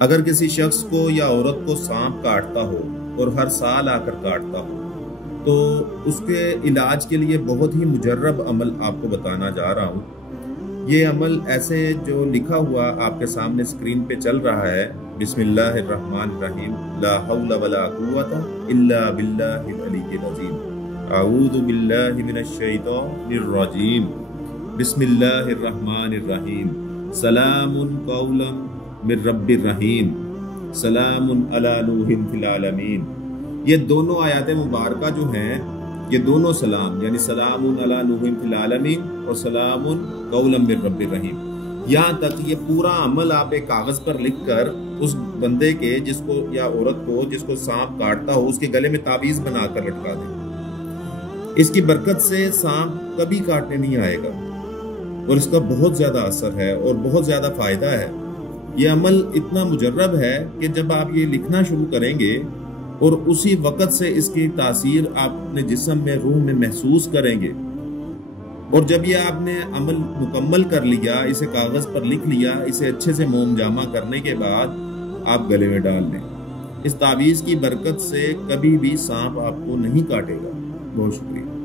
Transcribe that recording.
اگر کسی شخص کو یا عورت کو سانپ کاٹتا ہو اور ہر سال آ کر کاٹتا ہو تو اس کے علاج کے لیے بہت ہی مجرب عمل آپ کو بتانا جا رہا ہوں۔ یہ عمل ایسے جو لکھا ہوا آپ کے سامنے اسکرین پہ چل رہا ہے، بسم اللہ الرحمن الرحیم، لا حول ولا قوت الا باللہ العلی العظیم، اعوذ باللہ من الشیطان الرجیم، بسم اللہ الرحمن الرحیم، سلام قولا من رب الرحیم، سلام علی نوح فی العالمین۔ یہ دونوں آیات مبارکہ جو ہیں، یہ دونوں سلام یعنی سلام علی نوح فی العالمین اور سلام قولا من رب الرحیم، یہاں تک یہ پورا عمل آپ ایک کاغذ پر لکھ کر اس بندے کے جس کو یا عورت کو جس کو سانپ کاٹتا ہو اس کے گلے میں تعویذ بنا کر لٹکا دیں۔ اس کی برکت سے سانپ کبھی کاٹنے نہیں آئے گا اور اس کا بہت زیادہ اثر ہے اور بہت زیادہ فائدہ ہے۔ یہ عمل اتنا مجرب ہے کہ جب آپ یہ لکھنا شروع کریں گے اور اسی وقت سے اس کی تاثیر آپ اپنے جسم میں، روح میں محسوس کریں گے، اور جب یہ آپ نے عمل مکمل کر لیا، اسے کاغذ پر لکھ لیا، اسے اچھے سے موم جامہ کرنے کے بعد آپ گلے میں ڈال لیں، اس تعویذ کی برکت سے کبھی بھی سانپ آپ کو نہیں کاٹے گا۔ بہت شکریہ۔